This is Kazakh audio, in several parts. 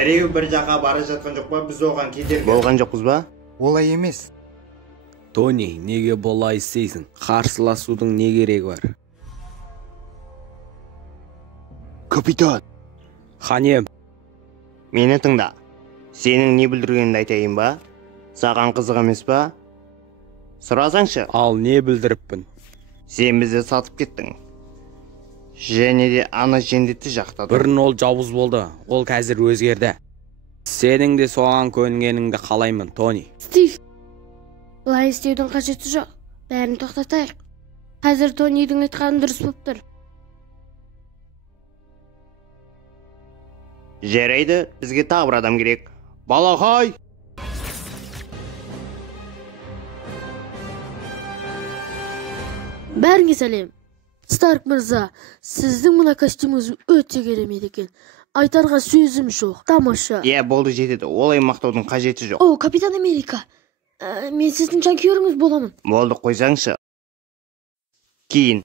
Біреу бір жаққа бара жатқан жоқ па? Біз оған кедергі болған жоқпыз ба? Олай емес. Тони, неге болай істейсің? Қарсыласудың не керегі бар? Капитан, Ханем, мені тыңда. Сенің не білдіргеніңді айтайын ба? Саған қызық емес па? Сұрасаңшы. ал не білдіріппін? Сен бізді сатып кеттің. Және де ана жендетті жақтадың. Бұрын ол жауыз болды, ол қазір өзгерді. Сенің де соған көнгеніңді қалаймын, Тони. Стив, бұлай істеудің қажеті жоқ. Бәрін тоқтатайық. Қазір Тонидің айтқаны дұрыс болып тұр. Жарайды, бізге тағы бір адам керек. Балақай! Бәріңе сәлем. Старк мырза, сіздің мына костюміңіз өте керемет екен. Айтарға сөзім жоқ. Тамаша. Болды, жетеді. Олай мақтаудың қажеті жоқ. О, Капитан Америка. Мен сіздің жанкүйеріңіз боламын. Болды, қойсаңшы. Кейін.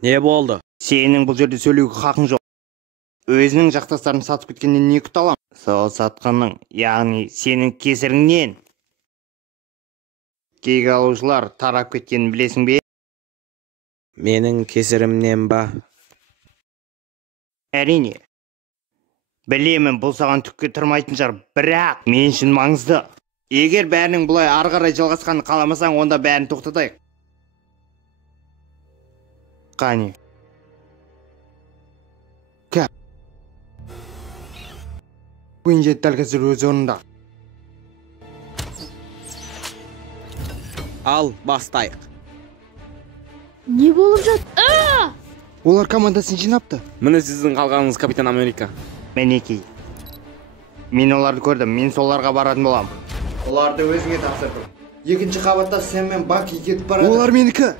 Не болды? Сенің бұл жерде сөйлеуге хақың жоқ. Өзінің жақтастарын сатып кеткеннен не күт алам? Сол сатқанның, яғни сенің кесіріңнен. Кек алушылар тарап кеткенін білесің бе? Менің кесірімнен ба? Әрине. Білемін, бұл саған түкке тұрмайтын шығар, бірақ мен үшін маңызды. Егер бәрінің бұлай ары қарай жалғасқанын қаламасаң, онда бәрін тоқтатайық. Қане. Кәп. Уинджет дәл қазір өз орнында. Ал, бастайық. Не болып жат? Олар командасын жинапты. Міне сіздің қалғаныңыз, Капитан Америка. Мінекей. Мен оларды көрдім, мен соларға баратын болам. Оларды өзіңе тапсырдым. Екінші қабатта сен мен Баки кетіп барады. Олар менікі.